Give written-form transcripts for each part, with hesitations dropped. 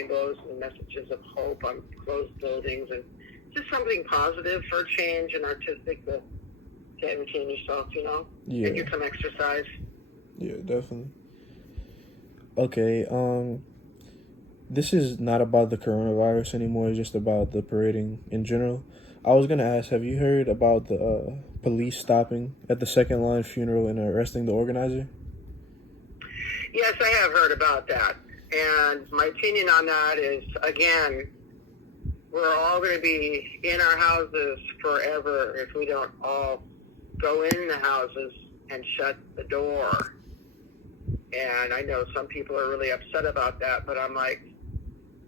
rainbows and messages of hope on closed buildings, and just something positive for a change and artistic to entertain yourself, Yeah. and get some exercise. Yeah, definitely. Okay, this is not about the coronavirus anymore, it's just about the parading in general. I was gonna ask, have you heard about the police stopping at the Second Line funeral and arresting the organizer? Yes, I have heard about that. And my opinion on that is, again, we're all going to be in our houses forever if we don't all go in the houses and shut the door. And I know some people are really upset about that, but I'm like,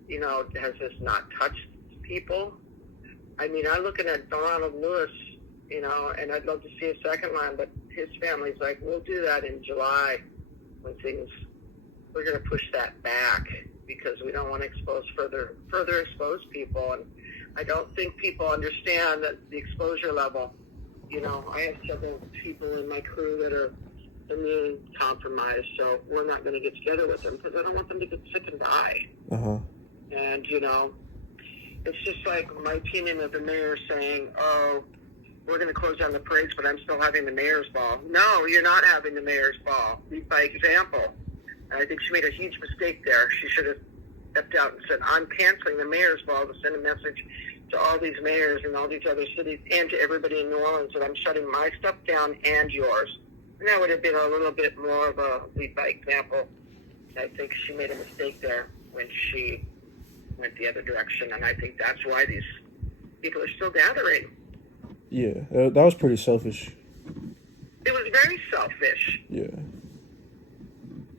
has this not touched people? I mean, I'm looking at Donald Lewis, and I'd love to see a second line, but his family's like, we'll do that in July when we're going to push that back because we don't want to further expose people. And I don't think people understand that the exposure level. I have several people in my crew that are immune compromised, so we're not going to get together with them because I don't want them to get sick and die. Uh-huh. And, it's just like my opinion of the mayor saying, oh, we're going to close down the parades, but I'm still having the mayor's ball. No, you're not having the mayor's ball. Lead by example. And I think she made a huge mistake there. She should have stepped out and said, I'm canceling the mayor's ball to send a message to all these mayors and all these other cities and to everybody in New Orleans that I'm shutting my stuff down and yours. And that would have been a little bit more of a lead by example. I think she made a mistake there when she went the other direction, and I think that's why these people are still gathering. Yeah, that was pretty selfish. It was very selfish. Yeah.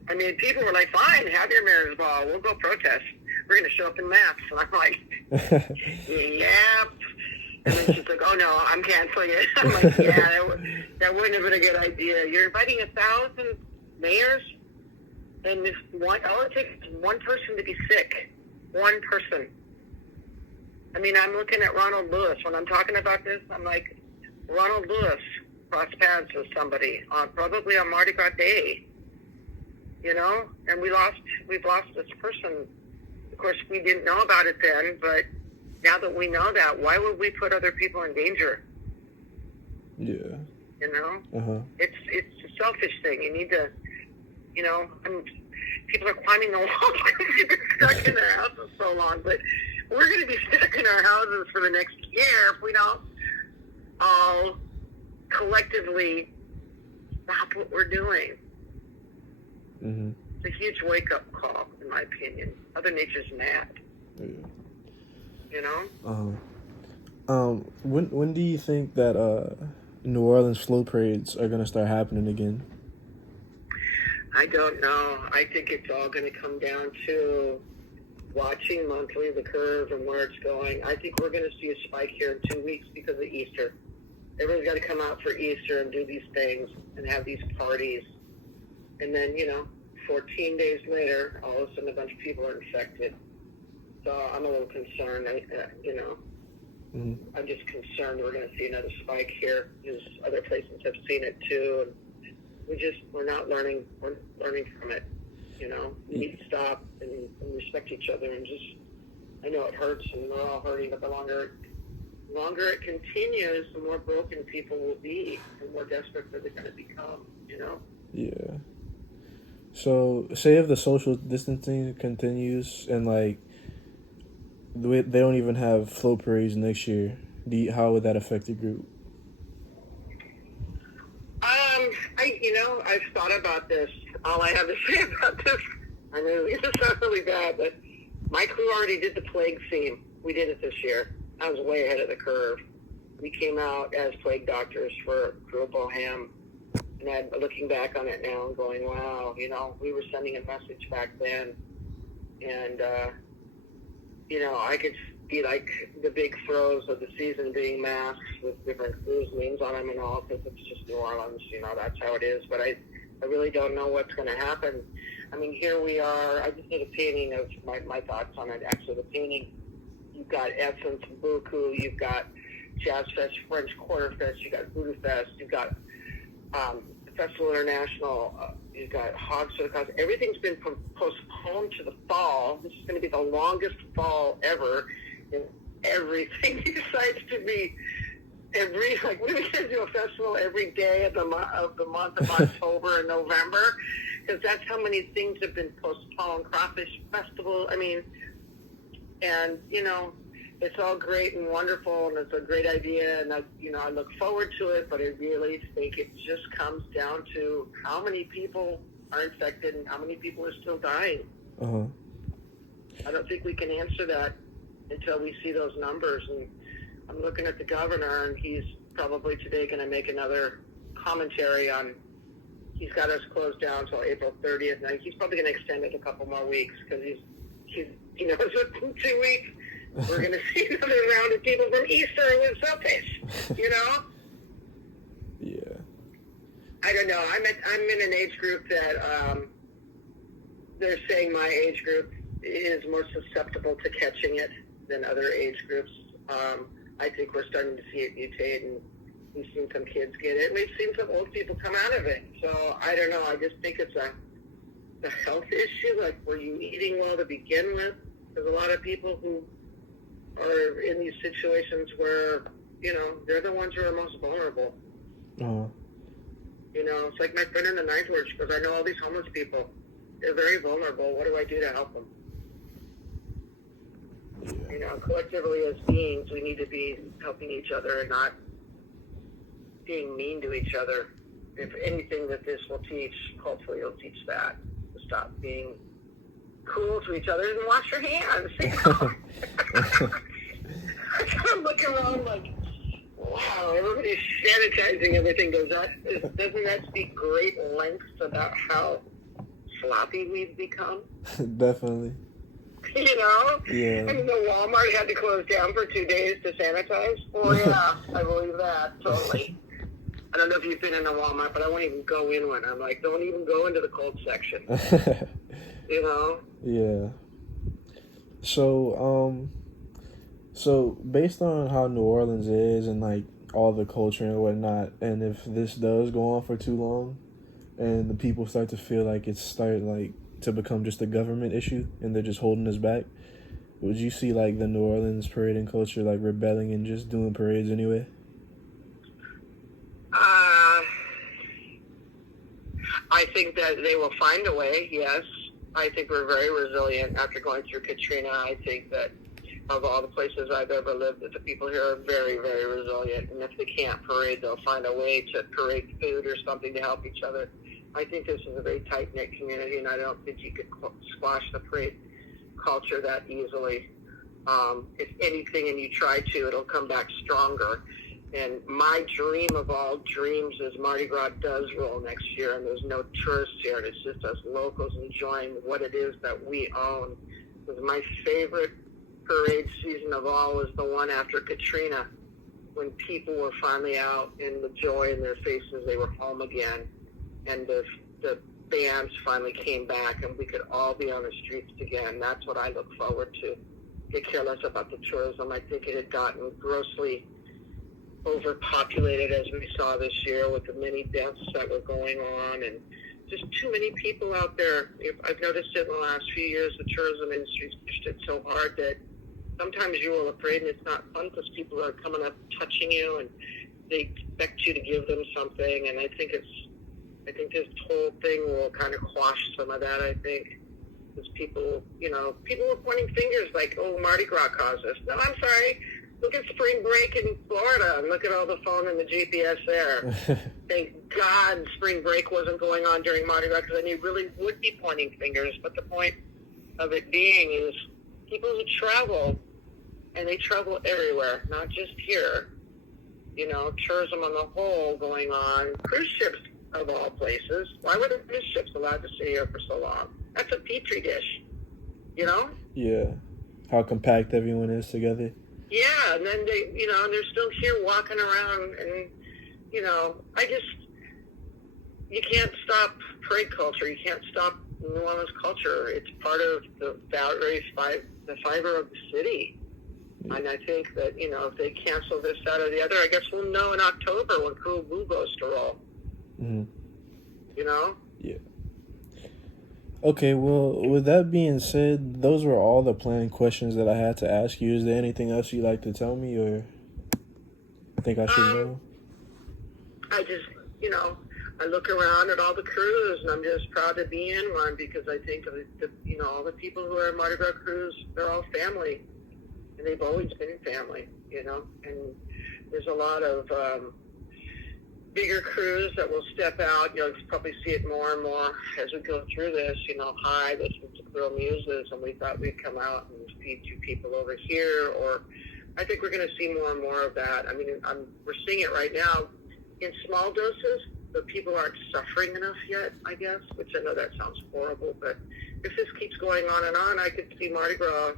I mean, people were like, fine, have your mayor's ball. We'll go protest. We're going to show up in masks. And I'm like, yep. And then she's like, oh, no, I'm canceling it. I'm like, yeah, that wouldn't have been a good idea. You're inviting 1,000 mayors, and all it takes is one person to be sick. One person. I mean, I'm looking at Ronald Lewis. When I'm talking about this, I'm like, Ronald Lewis crossed paths with somebody, probably on Mardi Gras Day. And we've lost this person. Of course, we didn't know about it then, but now that we know that, why would we put other people in danger? Yeah. Uh-huh. It's a selfish thing. You need to, people are climbing the walls because they've been stuck in their houses so long, but we're going to be stuck in our houses for the next year if we don't all collectively stop what we're doing. Mm-hmm. It's a huge wake-up call, in my opinion. Mother Nature's mad. Yeah. When do you think that New Orleans flow parades are gonna start happening again? I don't know. I think it's all going to come down to watching monthly the curve and where it's going. I think we're going to see a spike here in 2 weeks because of Easter. Everyone's got to come out for Easter and do these things and have these parties. And then, 14 days later, all of a sudden a bunch of people are infected. So I'm a little concerned, Mm-hmm. I'm just concerned we're going to see another spike here because other places have seen it too. And we're not learning. We're learning from it. We need to stop and respect each other and I know it hurts and we're all hurting, but the longer it continues, the more broken people will be and more desperate they're going to become, Yeah. So, say if the social distancing continues and, they don't even have float parades next year, how would that affect the group? I've thought about this. All I have to say about this, I mean, this sounds really bad, but my crew already did the plague theme. We did it this year. I was way ahead of the curve. We came out as plague doctors for Crew of Bohem. And I'm looking back on it now and going, wow, we were sending a message back then. And, I could be like the big throws of the season being masks with different crews' names on them and all, because it's just New Orleans, that's how it is. But I really don't know what's going to happen. I mean, here we are. I just did a painting of my thoughts on it. Actually, the painting, you've got Essence, Buku, you've got Jazz Fest, French Quarter Fest, you've got Voodoo Fest, you've got Festival International. You've got Hogs for the Cause. Everything's been postponed to the fall. This is going to be the longest fall ever. And everything decides to be like, we're going to do a festival every day of the month of October and November, because that's how many things have been postponed. Crawfish Festival, I mean, and, it's all great and wonderful, and it's a great idea, and I look forward to it, but I really think it just comes down to how many people are infected and how many people are still dying. Uh-huh. I don't think we can answer that until we see those numbers, and I'm looking at the governor, and he's probably today going to make another commentary on, he's got us closed down until April 30th, and he's probably going to extend it a couple more weeks, because he knows that in 2 weeks, we're going to see another round of people from Easter with selfish, Yeah. I don't know. I'm in an age group that they're saying my age group is more susceptible to catching it than other age groups. I think we're starting to see it mutate, and we've seen some kids get it, and we've seen some old people come out of it. So I don't know. I just think it's a health issue. Like, were you eating well to begin with? There's a lot of people who are in these situations where, they're the ones who are most vulnerable. Uh-huh. It's like my friend in the Ninth Ward, she goes, I know all these homeless people. They're very vulnerable. What do I do to help them? Collectively as beings, we need to be helping each other and not being mean to each other. If anything that this will teach, hopefully it'll teach that. To stop being cool to each other and wash your hands. I kind of look around like, wow, everybody's sanitizing everything. Doesn't that speak great lengths about how sloppy we've become? Definitely. Yeah. I mean, the Walmart had to close down for 2 days to sanitize. Oh yeah, I believe that totally. I don't know if you've been in a Walmart, but I won't even go in one. I'm like, don't even go into the cold section. Yeah. So based on how New Orleans is and like all the culture and whatnot, and if this does go on for too long, and the people start to feel like it's starting like to become just a government issue and they're just holding us back, would you see like the New Orleans parading culture like rebelling and just doing parades anyway? I think that they will find a way, yes. I think we're very resilient after going through Katrina. I think that of all the places I've ever lived, that the people here are very, very resilient. And if they can't parade, they'll find a way to parade food or something to help each other. I think this is a very tight-knit community, and I don't think you could squash the parade culture that easily. If anything, and you try to, it'll come back stronger. And my dream of all dreams is Mardi Gras does roll next year, and there's no tourists here, and it's just us locals enjoying what it is that we own. Because my favorite parade season of all was the one after Katrina, when people were finally out and the joy in their faces, they were home again, and the bands finally came back, and we could all be on the streets again. That's what I look forward to. Get careless about the tourism. I think it had gotten grossly overpopulated, as we saw this year, with the many deaths that were going on, and just too many people out there. I've noticed it in the last few years. The tourism industry's pushed it so hard that sometimes you are afraid, and it's not fun because people are coming up, touching you, and they expect you to give them something. And I think this whole thing will kind of quash some of that. I think because people were pointing fingers like, "Oh, Mardi Gras caused this." No, I'm sorry. Look at spring break in Florida and look at all the phone and the GPS there. Thank God spring break wasn't going on during Mardi Gras, because then you really would be pointing fingers. But the point of it being is people who travel, and they travel everywhere, not just here. Tourism on the whole going on. Cruise ships, of all places. Why were the cruise ships allowed to stay here for so long? That's a petri dish, Yeah. How compact everyone is together. Yeah, and then they're still here walking around, and, you can't stop parade culture. You can't stop New Orleans culture. It's part of the fiber of the city. Yeah. And I think that, if they cancel this, that, or the other, I guess we'll know in October when Cool Boo goes to roll. Mm-hmm. you know? Yeah. Okay, well, with that being said, those were all the planned questions that I had to ask you. Is there anything else you'd like to tell me or think I should know? I just, I look around at all the crews, and I'm just proud to be in one because I think of all the people who are in Mardi Gras crews, they're all family, and they've always been family, and there's a lot of bigger crews that will step out. You'll probably see it more and more as we go through this, hi, this is the Girl Muses, and we thought we'd come out and feed two people over here, or I think we're going to see more and more of that. I mean, we're seeing it right now in small doses, but people aren't suffering enough yet, I guess, which I know that sounds horrible, but if this keeps going on and on, I could see Mardi Gras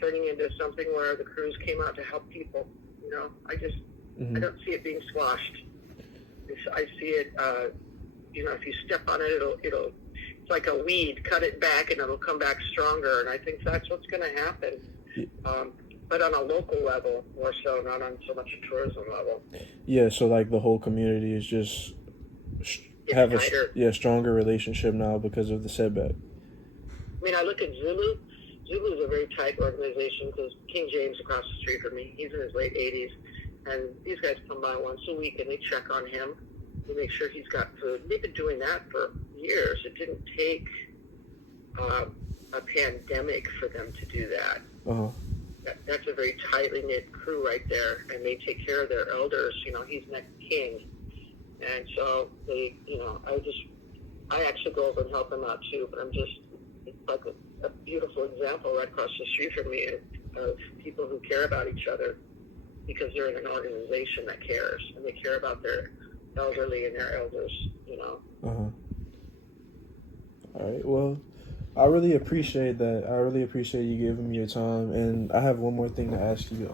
turning into something where the crews came out to help people, I don't see it being squashed. I see it, if you step on it, it's like a weed, cut it back and it'll come back stronger, and I think that's what's going to happen. But on a local level, more so, not on so much a tourism level. Yeah, so like the whole community is just have a stronger relationship now because of the setback. I mean, I look at Zulu. Zulu is a very tight organization because King James across the street from me, he's in his late 80s, and these guys come by once a week and they check on him to make sure he's got food. They've been doing that for years. It didn't take a pandemic for them to do that. Uh-huh. That's a very tightly knit crew right there, and they take care of their elders. He's next king, and so they, I actually go over and help them out too. But it's like a beautiful example right across the street from me of people who care about each other because they're in an organization that cares, and they care about their elderly and their elders. All right. Well, I really appreciate that. I really appreciate you giving me your time. And I have one more thing to ask you.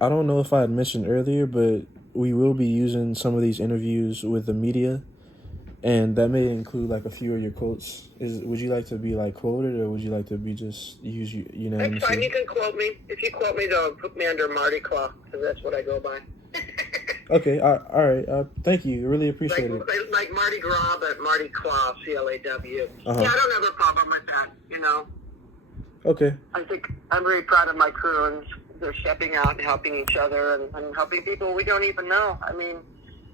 I don't know if I had mentioned earlier, but we will be using some of these interviews with the media, and that may include like a few of your quotes. Would you like to be like quoted, or would you like to be just use unanimously? That's fine. You can quote me. If you quote me, though, put me under Mardi Gras because that's what I go by. Okay. All right. Thank you. I really appreciate it. Like Mardi Gras, but Mardi Claw, CLAW. Uh-huh. Yeah, I don't have a problem with that, Okay. I think I'm very proud of my crew, and they're stepping out and helping each other and helping people we don't even know. I mean,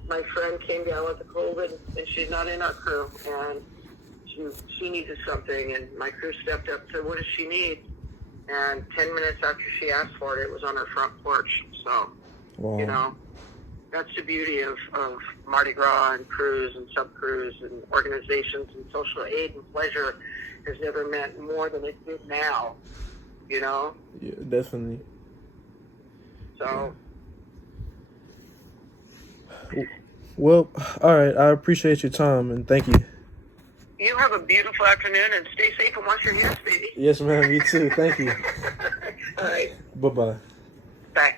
my friend came down with the COVID, and she's not in our crew, and she needed something, and my crew stepped up and said, what does she need? And 10 minutes after she asked for it, it was on her front porch. So, wow. That's the beauty of Mardi Gras and crews and sub-crews and organizations, and social aid and pleasure has never meant more than it did now, Yeah, definitely. So. Well, all right. I appreciate your time, and thank you. You have a beautiful afternoon, and stay safe and wash your hands, baby. Yes, ma'am. You too. Thank you. All right. Bye-bye. Bye.